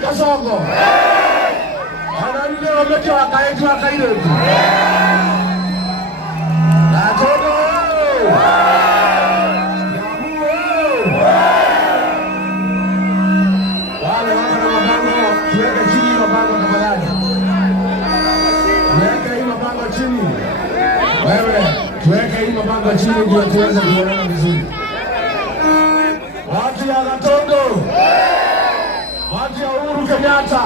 Kasongo. Ananile wameke wakaetu wakairetu. Natono. Yamu. Wale wana na mabango, tuweke chini mabango tafadhali. Tuweke hii mabango chini. Wewe, tuweke hii mabango chini ndio tuweze kuonana vizuri. Watu ya Gatundu. Watu ya Uhuru Kenyatta.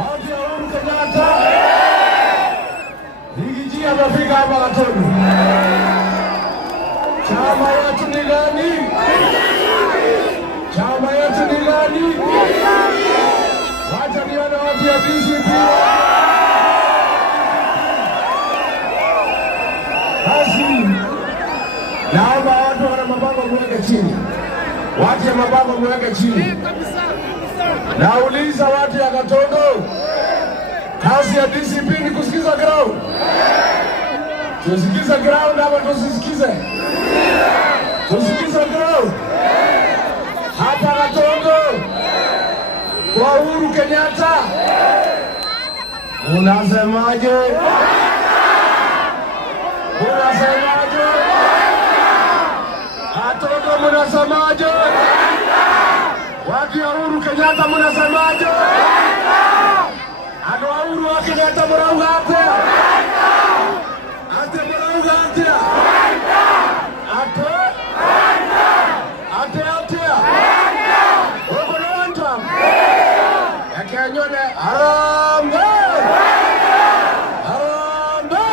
Watu ya Uhuru Kenyatta. Nikijia mafika hapa Gatundu. Chama yetu ni gani? Chama yetu ni gani? Wacha nione watu ya DCP. Basi, naomba watu wana mabango mweke chini. Watu ya mabango mweke chini. Nauliza watu ya Gatundu, kazi ya DCP ni kusikiza ground. Tusikize ground ama tusisikize? Tusikize ground. Hapa Gatundu, kwa Uhuru Kenyatta. Unasemaje? Unasemaje? Gatundu mnasemaje? Watu ya Uhuru Kenyatta mnasemaje? Ano Uhuru wa Kenyatta mnauga atia? Ate mnauga atia? Ate? Ate atia? Uko na wanta? Yakanyone Harambe! Harambe!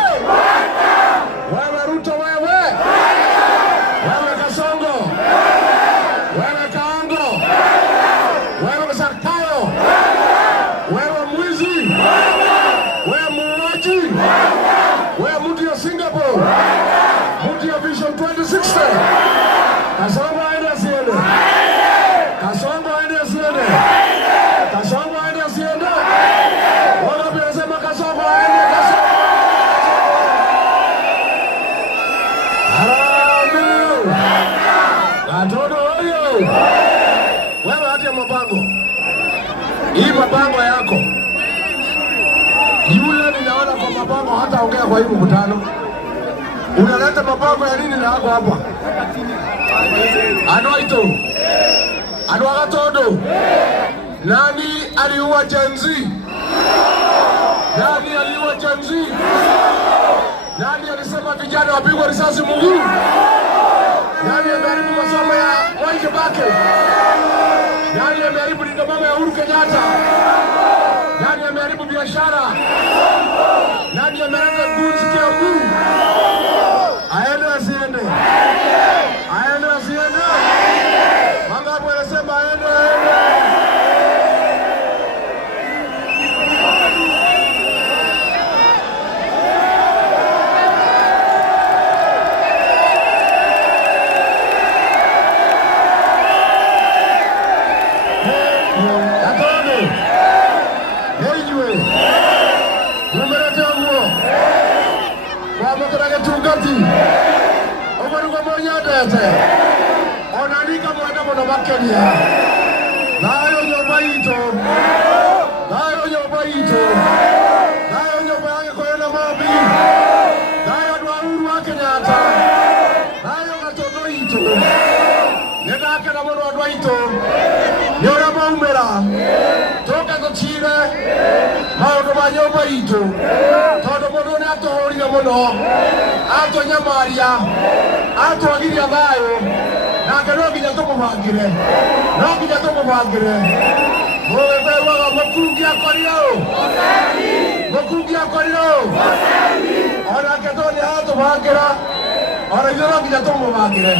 Wewe Ruto wewe! Wewe Kasongo! Wewe Kaango! Wewe Sarkayo! Wewe mwizi! Wewe muuaji! Wewe mtu ya Singapore! Mtu ya Vision 2060! Kasongo aende asiende! Kasongo aende asiende! Kasongo aende asiende! Wala binasema Kasongo aende! Kasongo! Harambe! Gatundu oyo! Wewe hati ya mabango. Hii mabango yako. Yule ninaona kwa mabango hata ongea kwa hii mkutano. Unaleta mabango ya nini na yako hapa? Anoito. Anwa Gatundu. Nani aliua Gen Z? Nani aliua Gen Z? Nani alisema vijana wapigwe risasi mguu? Nani ameharibu masomo ya Mwai Kibaki? Nani ameharibu nidhamu ya Uhuru Kenyatta? Nani ameharibu biashara? Nani ameleta goods Kiambu? Aende asiende? Aende asiende? Mangapi wanasema aende aende? Gatundu. Hejwe. Numerete nguo. Kwa mokora getungati. Obarugo monyadete. Onanika mwana makenia. Nayo nyoba ito. Nayo nyoba nyumba ito nayo nyumba yake kwenda mabi nayo dwauru wake nyata nayo gatoto ito nedake na mũndũ andũ aitũ nĩ ũrĩa maumĩra tũke tũtire maũndũ ma nyũmba itũ tondũ mũndũ nĩ atũhũrire mũno atũnyamaria atwagiria thayũ nake no nginya tũmũbangĩre mũgĩkũiguaga mũkungi akorire ũ onake tondũ nĩ atũbangĩra ona ithuĩ no nginya tũmũbangĩre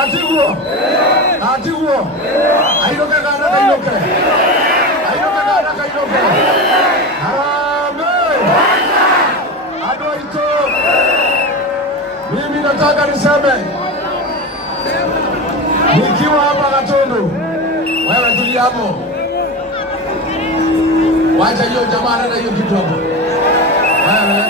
atiguo ainũke kana kainũke harambee andũ aitũ mimi nataka niseme nikiwa hapa Gatundu wewe tulia hapo wacha hiyo jamaa na hiyo kitu hapo wewe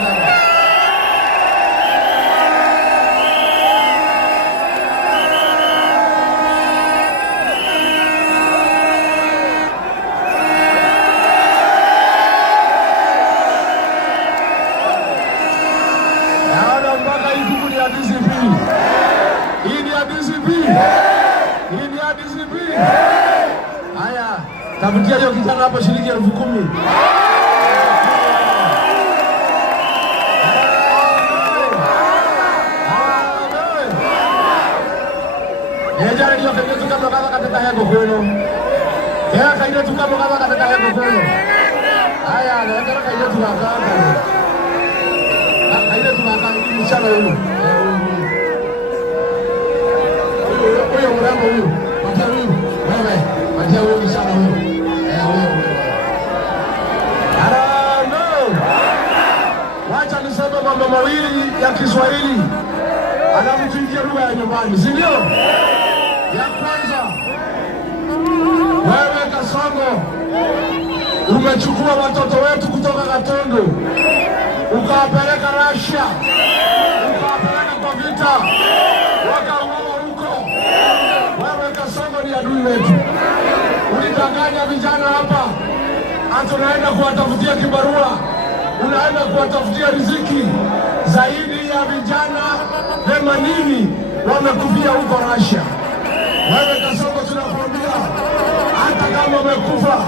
haya, tafutia hiyo kijana hapo shilingi 10,000. Yejari ndio kwenye tukamo kama katika hego kwenu. Kaya kaile tukamo kama katika hego kwenu. Haya, ndio kaile tukakanga. Kaile tukakanga mchana huyo. Huyo mrembo huyo. Wacha huyo. Wewe, wacha huyo mchana huyo. Huyo. Harano. Wacha niseme mambo mawili ya Kiswahili. Alafu tuingie lugha ya nyumbani, si ndio? Ya kwanza, wewe Kasongo umechukua watoto wetu kutoka Gatundu ukawapeleka Russia, ukawapeleka kwa vita, wakauawa huko. Wewe Kasongo ni adui wetu. Ulidanganya vijana hapa ati unaenda kuwatafutia kibarua, unaenda kuwatafutia riziki. Zaidi ya vijana 80 wamekufia huko Russia. Wewe Kasongo tunakuambia hata kama wamekufa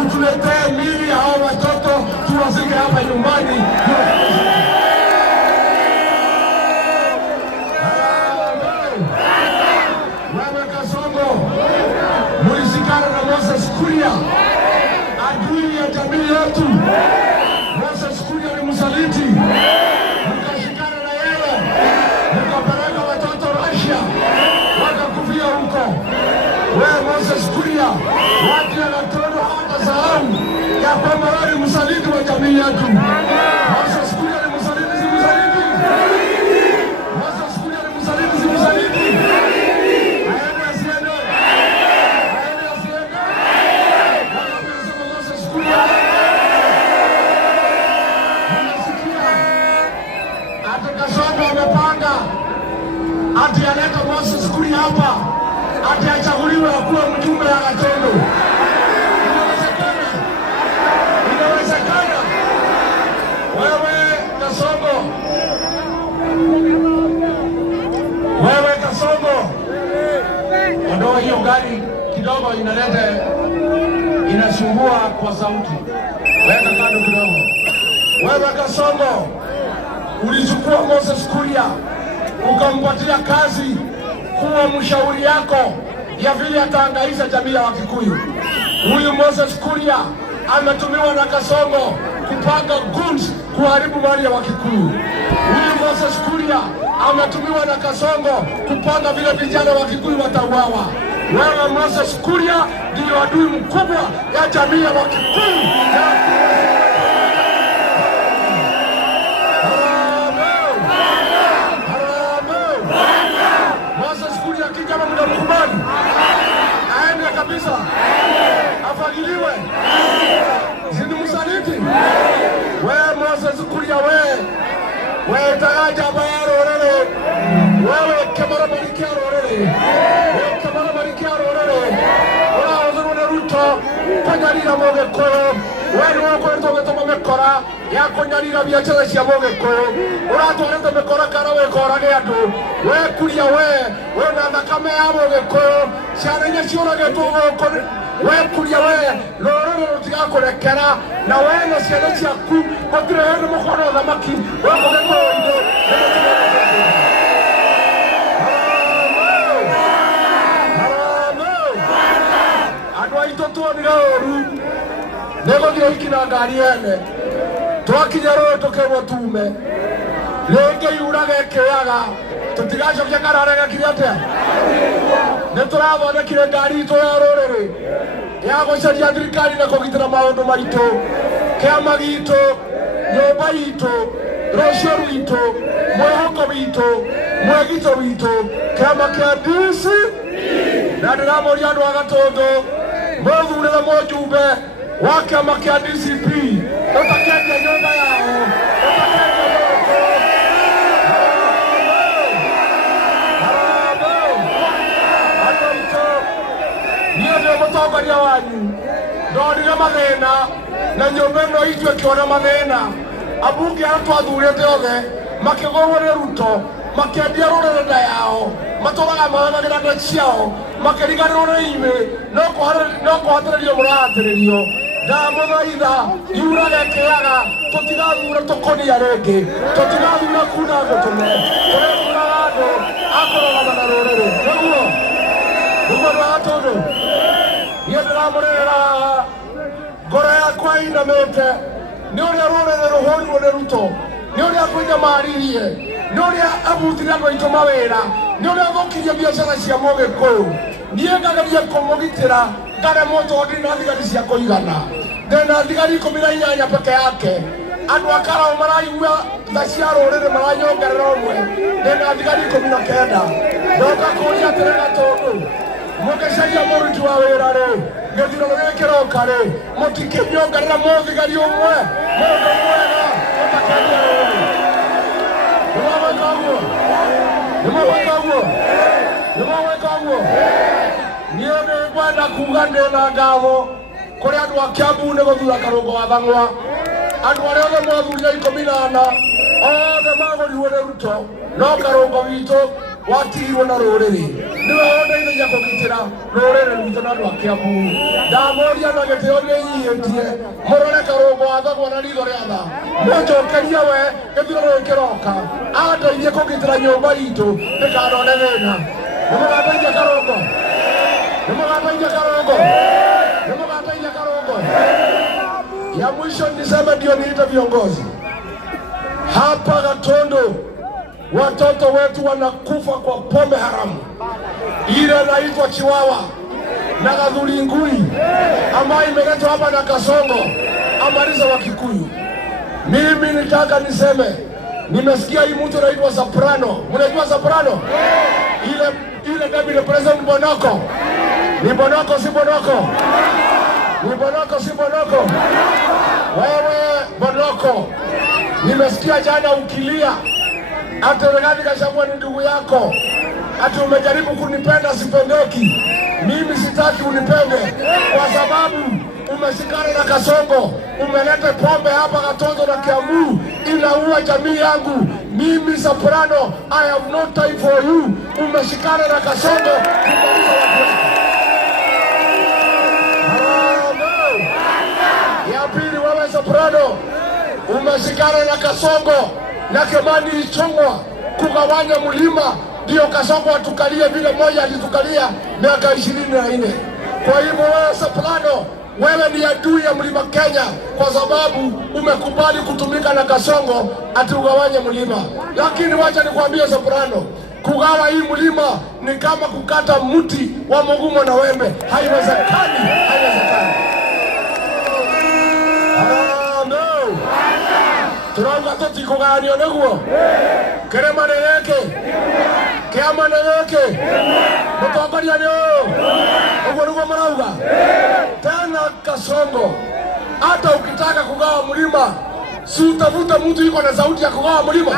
utuletee mili hao watoto tuwazike hapa nyumbani. Wewe Kasongo mulisikana na Moses Kuria, adui ya jamii yetu. Moses Kuria ni msaliti. Mkashikana na yeye mkapeleka watoto Russia wakakufia huko. Wewe Moses Kuria, watu ya Gatundu hawatasahau ya kwamba wewe ni msaliti wa jamii yetu. Moses Kuria ni msaliti, si msaliti? Moses Kuria ni msaliti, si msaliti? Aende asiende? Wanasema Moses Kuria ati Kasongo amepanga ati aleta Moses Kuria hapa ati achaguliwe akuwe mjumbe ya Gatundu. Inawezekana. Wewe Kasongo, ondoa hiyo gari kidogo, inasumbua kwa sauti. Weka kando kidogo. Wewe Kasongo, ulichukua Moses Kuria ukampatia kazi kuwa mshauri yako ya vile ataangaiza jamii ya Wakikuyu. Huyu Moses Kuria ametumiwa na Kasongo kupanga guns kuharibu mali ya Wakikuyu. Huyu Moses Kuria ametumiwa na Kasongo kupanga vile vijana wa Wakikuyu watauawa. Wewe Moses Kuria ndio adui mkubwa ya jamii ya Wakikuyu. Kama mnamkubali aende kabisa, afagiliwe, zidi msaliti. Wewe Moses Kuria, wewe tagaja baro rere, wewe kamara marikiaro rere, wala uzuru na Ruto pagarira moge koro Wewe ukoretwo gituma mikora ya kunyarira biacara cia Mugikuyu uratwarite mikora kana wikorage andu we kuria we na thakame ya Mugikuyu ciana iria ciũragĩtwo gũkũ we kuria we rũrĩrĩ rũtigakurekera na we na ciana ciaku gũtirĩ hĩndĩ mũkona ũthamaki wa Mugikuyu-inĩ andũ aitũ tuonire ũru nĩgũthiĩ ikina ngari ene twakinya rũĩ tũkĩrwo tume rĩngĩ yuraga ĩkĩaga tũtigacokia karare gakire atĩa nĩtũrathondekire ngari itũ ya rũrĩrĩ ya gũcaria thirikari na kũgitĩra maũndũ maitũ kĩama gitũ nyũmba itũ rũciũ rwitũ mwĩhoko witũ mwĩgito witũ kĩama kĩa DC na ndĩramũria andũ a Gatũndũ mũthurĩre mũjumbe wa kĩama kĩa DCP ũtakendia nyũmba yao ũtakendia gũkũ andũ aitũ niĩ ndĩ mũtongoria wanyu ndonire mathĩna na nyũmba ĩno itũ ĩkĩona mathĩna ambunge arĩa twathurĩte othe makĩgũrwo nĩ Ruto makĩendia rũrĩrĩ nda yao matũraga mahanagĩra nda ciao makĩriganĩrwo nĩ inyuĩ no kũhatĩrĩrio mũrahatĩrĩrio ndamũthaitha yuraga ĩkĩaga tũtigathura tũkonia rĩngĩ tũtigathura kuna ngũtũme tũrethuraga andũ akũrũgama na rũrĩrĩ nĩguo andũ a Gatũndũ niĩ ndĩramũrĩrĩra ngoro yakwa inamĩte nĩ ũrĩa rũrĩrĩ rũhũrirwo nĩ Ruto nĩ ũrĩa kwĩnyamaririe nĩ ũrĩa abutire andũ aitũ mawĩra nĩ ũrĩa thũkirie biacara cia Mũgĩkũyũ niĩ ngageria kũmũgitĩra ngaremwo tondũ ndirĩ na thigari cia kũigana ndĩna thigari 18 peke yake andũ a Karaũ maraigua tha cia rũrĩrĩ maranyongerera ũmwe ndĩna thigari 19 ndoka kũria atĩrĩ Gatũndũ mũgĩcaria mũruti wa wĩra rĩ gĩthurano gĩkĩroka rĩ mũtikĩnyongerera mũthigari ũmwe mũndũ mwega ũtakendia rũrĩrĩ nĩmwĩka ũguo niĩ nĩngwenda kuga ndĩna ngatho kũrĩ andũ a Kiambu nĩ gũthura Karũngũ wa Thang'wa andũ arĩa othe mwathurire 14 othe magũrirwo nĩ Ruto no Karũngũ witũ watigirwo na rũrĩrĩ nĩwe ũndeithagia kũgitĩra rũrĩrĩ rwitũ na andũ a Kiambu ndamũria na gĩtĩo nĩnyihĩtie mũrore Karũngũ wa Thang'wa na ritho rĩa tha mũnjokerie we gĩthurano gĩkĩroka andeithie kũgitĩra nyũmba itũ ndĩkanone thĩna nĩmũgateithia Karũngũ ya mwisho niseme ndio niite viongozi hapa Gatũndũ watoto wetu wanakufa kwa pombe haramu ile inaitwa Chiwawa na Gathuri Ngui ambayo imeletwa hapa na Kasongo amaliza wa Kikuyu. Mimi nitaka niseme nimesikia hii mtu anaitwa Soprano. Mnajua Soprano? Ile deputy president Bonoko. Ni Bonoko si Bonoko? Ni Bonoko si Bonoko? Wewe Bonoko, nimesikia jana ukilia ati Rigathi Gachagua ni ndugu yako, ati umejaribu kunipenda sipendeki. Mimi sitaki unipende kwa sababu umeshikana na Kasongo, umeleta pombe hapa Gatũndũ na Kiambu, inaua jamii yangu. Mimi Soprano, I have no time for you. Umeshikana na Kasongo kumaliza watu wako. Ya pili, wewe Soprano, umeshikana na Kasongo na Kimani Ichung'wa kugawanya mlima, ndio Kasongo atukalie vile moja alitukalia miaka 24. Kwa hivyo wewe Soprano, wewe ni adui ya mlima Kenya kwa sababu umekubali kutumika na Kasongo ati ugawanye mlima. Lakini wacha nikwambie Soprano, kugawa hii mlima ni kama kukata mti wa mugumo na wembe. Haiwezekani, haiwezekani. No. Tunaomba toti kugawanio nĩguo. Kĩrĩma nĩ gĩkĩ. Kĩama nĩ gĩkĩ. Mũtongoria nĩ ũyũ. Ũguo nĩguo marauga. Tena Kasongo, hata ukitaka kugawa mlima, si utafuta mtu yuko na sauti ya kugawa mlima.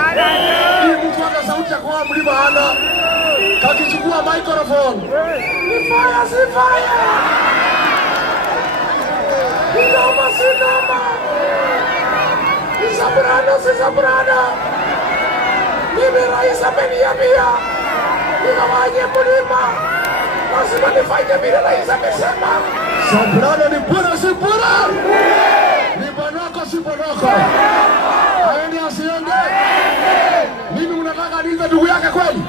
Hii mtu ana sauti ya kugawa mlima hana. Kakichukua microphone. Ni fire, si fire. Inoma sinoma. Isabrana. Mimi rais ameniambia nigawanye mlima. Lazima nifanye vile rais amesema. Sabrana ni bora si bora? Ni bonoko si bonoko? Aende asiende? Mimi unataka niize ndugu yake kweli?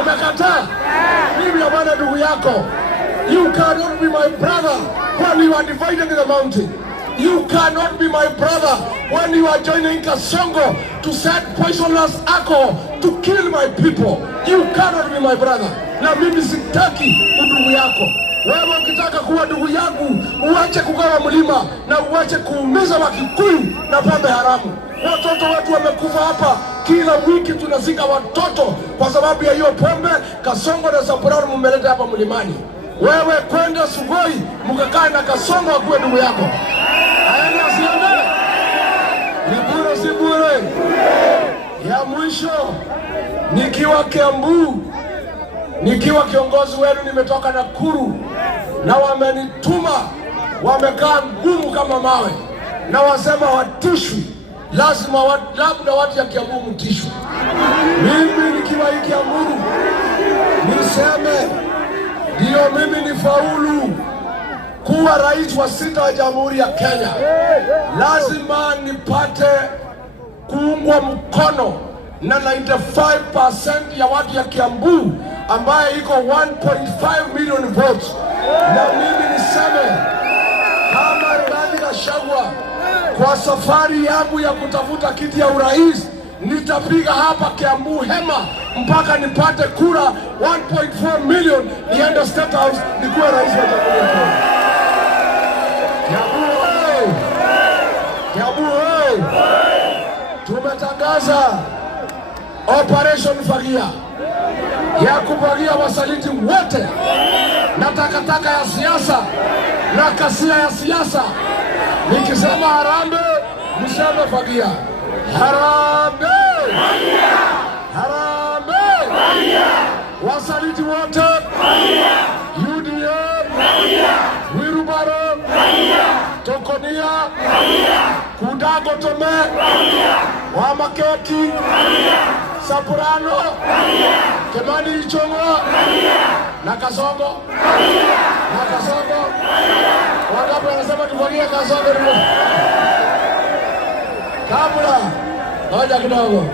Umekataa? Mimi hapana ndugu yako. You cannot be my brother when you are dividing the mountain. You cannot be my brother when you are joining Kasongo to set poisonous alcohol to kill my people. You cannot be my brother. Na mimi sitaki ndugu yako. Wewe ukitaka kuwa ndugu yangu, uache kugawa mlima na uache kuumiza Wakikuyu na pombe haramu. Watoto wetu wamekufa hapa. Kila wiki tunazika watoto kwa sababu ya hiyo pombe. Kasongo na Sabrano mumeleta hapa mlimani. Wewe kwenda Sugoi mkakae na Kasongo akuwe ndugu yako. Aende asiende? Ni bure si bure? Ya mwisho, nikiwa Kiambu, nikiwa kiongozi wenu, nimetoka Nakuru na wamenituma, wamekaa ngumu kama mawe na wasema watishwi. Lazima labda watu ya Kiambu mtishwe. Mimi nikiwa hii Kiambu niseme ndio mimi ni faulu kuwa rais wa 6 wa Jamhuri ya Kenya. Lazima nipate kuungwa mkono na 95% ya watu ya Kiambu ambaye iko 1.5 million votes. Na mimi niseme kama Rigathi Gachagua kwa safari yangu ya kutafuta kiti ya urais, nitapiga hapa Kiambu hema mpaka nipate kura 1.4 million niende State House nikuwe rais wa Jamhuri ya Kenya. Kiambu tumetangaza Operation Fagia ya kufagia wasaliti wote na takataka ya siasa na kasia ya siasa. Nikisema harambee, mseme fagia. Harambee! Harambee! Wasaliti wote, UDA, Wilbaro, Tokonia, Kudagotome, Wamaketi, Sabrano, Kimani Ichung'wa, na Kasongo. Wangapi wanasema tufagie Kasongo? Ngoja kidogo.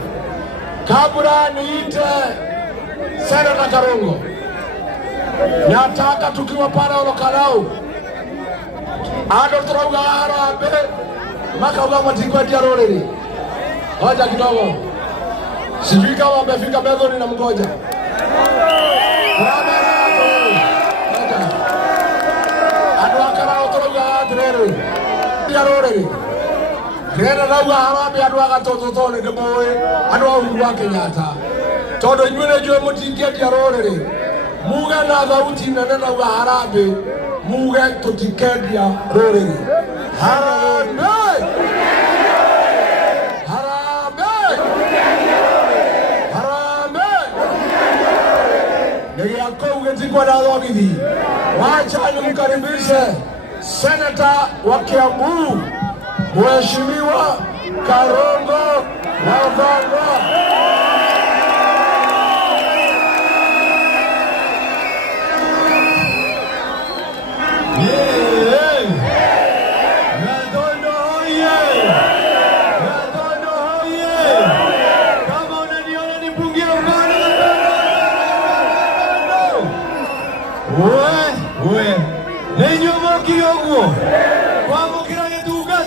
Kabla niite Senator Karungo, nataka tukiwa pale Olokalau ando turauga harambee makauga matikwetia roreri. Ngoja kidogo. Sijui kama wamefika Bethoni na mgoja. Rena rauga harambee andu agatoto ni moe andu a wa Kenyatta todo nyune jwe mutingetia roreri muge na thauti nene rauga harambee muge tutikedia roreri. Harambee! Harambee! Harambee! Negi yako ugetikwa na thogithi. Wacha nimkaribishe Senator wa Kiambu Mheshimiwa Karungo Nathang'wa.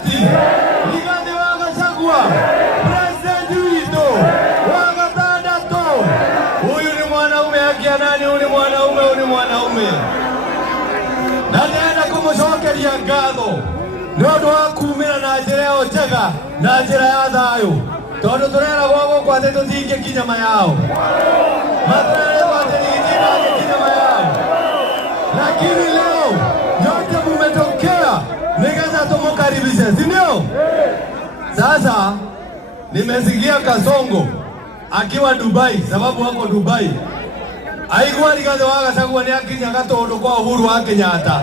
Rigathi wa Gachagua, President wito wa gatandatu. Huyu ni mwanaume akia nani? Huyu ni mwanaume. Na nenda kumucokeria ngatho nĩ ũndũ wa kumĩra na njĩra ya njega na njĩra ya thayũ, tondũ tũreragwo gũkũ atĩ tũtingĩkinya mayao. Matureragwo atĩ tũtingĩkinya mayao. Lakini leo nyote mmetokea nigetha tumukaribishe, si ndio? Sasa nimesikia Kasongo akiwa Dubai, sababu wako Dubai. Aigua Rigathi wa Gachagua ni akinya gatondu kwa Uhuru wa Kenyatta.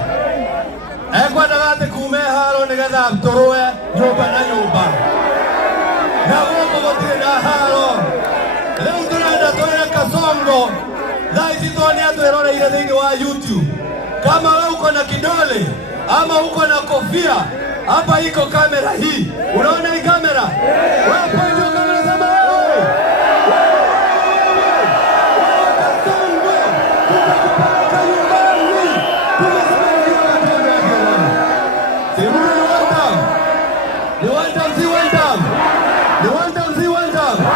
Ekwa dagate kume haro nigetha mtoroe nyumba na nyumba. Na gũkũ gũtirĩ na haro. Rĩu tũrenda twĩre Kasongo thaa ici tondũ nĩatwĩroreire thĩinĩ wa YouTube. Kama wewe uko na kidole ama uko na kofia, hapa iko kamera hii. Unaona hii kamera? Wewe point kamera sema wewe. Kasongo tutakupeleka nyumbani. Tumesema ndio kamera hiyo. Simuni ni one time. Ni one time, si one time. Ni one time, si one time.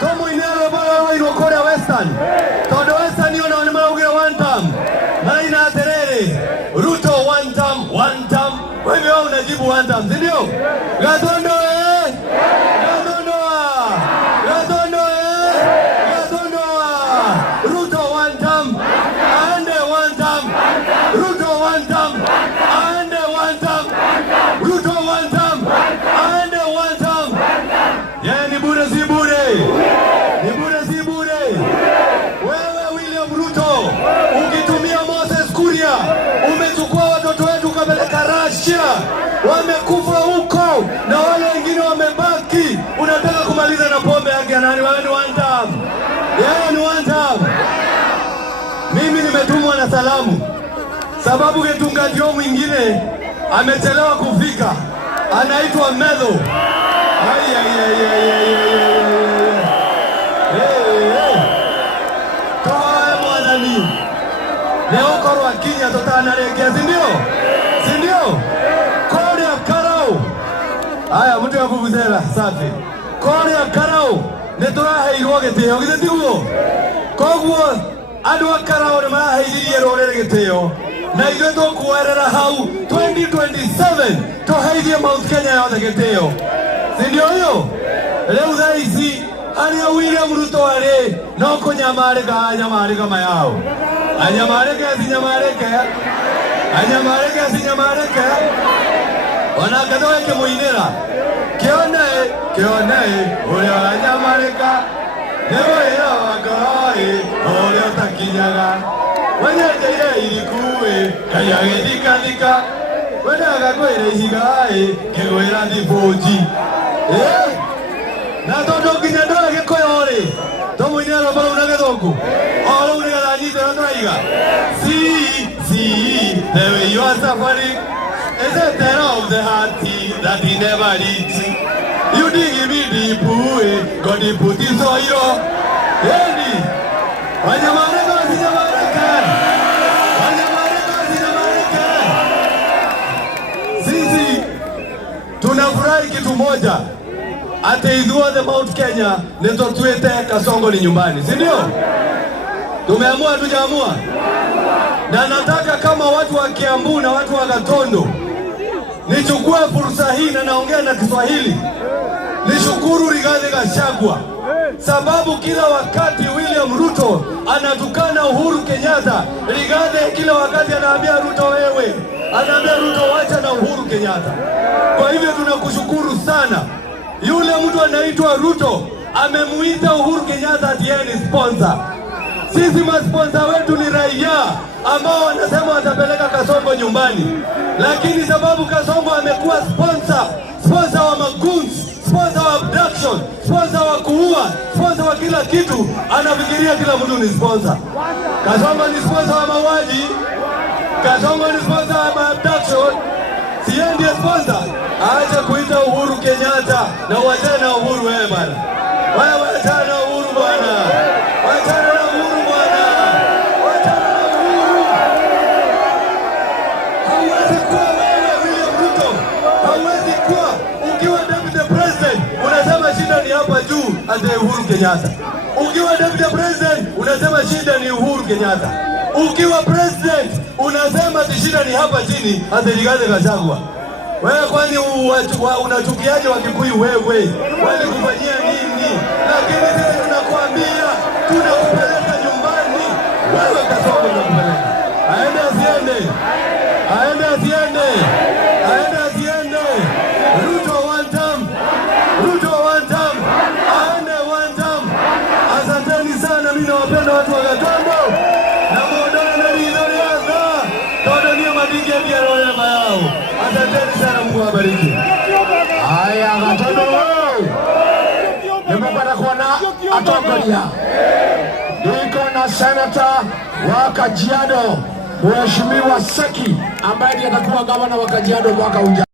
Tomo inero bora wa Korea Western. Todo Western yona ni maraugira one time. Maina terere. Ruto one time, one time. Wewe unajibu one time, si ndio? Gatondo eh? Gatondo. Gatondo eh? Gatondo. Ruto one time. Ande one time. Ruto one time. Ande one time. Ruto one time. Ande one time. Yeah, ni bure si bure. Ni bure si bure. Wewe William Ruto, ukitumia Moses Kuria, umechukua watoto wetu ukapeleka Russia. Wamekufa huko na wale wengine wamebaki. Unataka kumaliza na pombe yake nani? Wewe ni one time. Yeah, ni one time. Mimi nimetumwa na salamu. Sababu Getunga ndio mwingine amechelewa kufika. Anaitwa Medho. Ai ai ai ai ai. Toa mwanani. Leo korwa Kenya tutaanaregea, si ndio? Si ndio? Korea Karau. Haya mtu wa vuvuzela safi. Korea Karau neturaheirwo gitio githitiguo. Koguo andu a Karau ni maraheiririe rorere gitio. Na ithuĩ tũkuerera hau 2027 tũheithie Mount Kenya yothe gĩtĩo. Si ndio hiyo? Rĩu thaa ici harĩa William Ruto arĩ no kũnyamarĩka anyamarĩka mayao. Anyamarĩke asinyamarĩke. Anyamarĩke asinyamarĩke. Ona kathoe kĩmũinĩra. Kĩone ũrĩa anyamarĩka. Nĩ wĩra wa Ngai ũrĩa ũtakinyaga. Wanyenjeire irikuwe kaya githika wenaga kwire ihigai kigwira thiboji na tondu nginya ndore gikoyori tomuine ro baro na githongu oro uri gathanyite na turaiga see the way you are suffering is a terror of the heart that he never reach. You dig me deep God put his oil eni wanyamareka wasinyamareka. Sisi tunafurahi kitu moja, ati ithuothe Mount Kenya nitotwite Kasongo ni nyumbani, si ndio? Tumeamua tujaamua? Na nataka kama watu wa Kiambu na watu wa Gatondo nichukue fursa hii na naongea na Kiswahili nishukuru Rigathi Gachagua, sababu kila wakati William Ruto anatukana Uhuru Kenyatta, Rigathi kila wakati anaambia Ruto wewe, anaambia Ruto wacha na Uhuru Kenyatta. Kwa hivyo tunakushukuru sana. Yule mtu anaitwa Ruto amemuita Uhuru Kenyatta ati yeye ni sponsor. Sisi masponsor wetu ni raia ambao wanasema watapeleka Kasongo nyumbani, lakini sababu Kasongo amekuwa sponsor wa maguns, sponsor wa abduction, sponsor wa kuua, sponsor wa kila kitu, anafikiria kila mtu ni sponsor. Kasongo ni sponsor wa mauaji, Kasongo ni sponsor wa abduction, siye ndiye sponsor. Acha kuita Uhuru Kenyatta na uachane na Uhuru wewe bwana. Wewe achana na Uhuru bwana. Achana na Uhuru bwana. Achana na Uhuru. Hauwezi kuwa wewe William Ruto. Hauwezi kuwa ukiwa deputy president unasema shida ni hapa juu ati Uhuru Kenyatta. Ukiwa deputy president unasema shida ni Uhuru Kenyatta. Ukiwa president unasema shida ni hapa chini ati Rigathi Gachagua. Wewe kwani unachukiaje Wakikuyu wewe? Walikufanyia nini? Lakini sisi tunakuambia tunakupeleka nyumbani. Wewe Kasongo tunakupeleka. Aende asiende. Aende asiende. Aende asiende. Ruto one time. Ruto one time. Aende one time. Asanteni sana, mimi nawapenda watu wa Gatondo. Na muondoe na hilo liaza. Todo ni madinge ya roho ya gavana atokaria. Niko na senata wa Kajiado Mheshimiwa Seki ambaye ndiye atakuwa gavana wa Kajiado mwaka ujao.